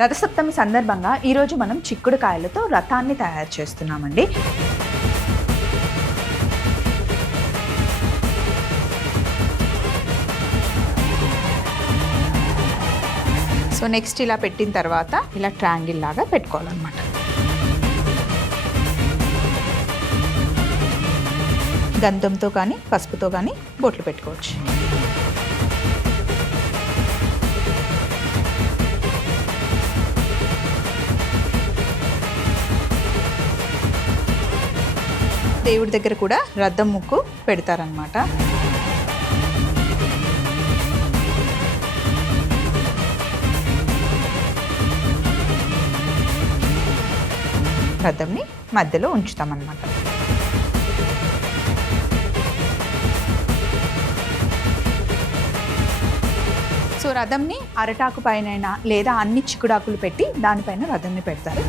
రథసప్తమి సందర్భంగా ఈరోజు మనం చిక్కుడుకాయలతో రథాన్ని తయారు చేస్తున్నామండి. సో నెక్స్ట్ ఇలా పెట్టిన తర్వాత ఇలా ట్రయాంగిల్ లాగా పెట్టుకోవాలన్నమాట. గంధంతో కానీ పసుపుతో కానీ బొట్లు పెట్టుకోవచ్చు. దేవుడి దగ్గర కూడా రథం ముక్కు పెడతారనమాట. రథంని మధ్యలో ఉంచుతామన్నమాట. సో రథంని అరటాకు పైన లేదా అన్ని చిక్కుడాకులు పెట్టి దానిపైన రథంని పెడతారు.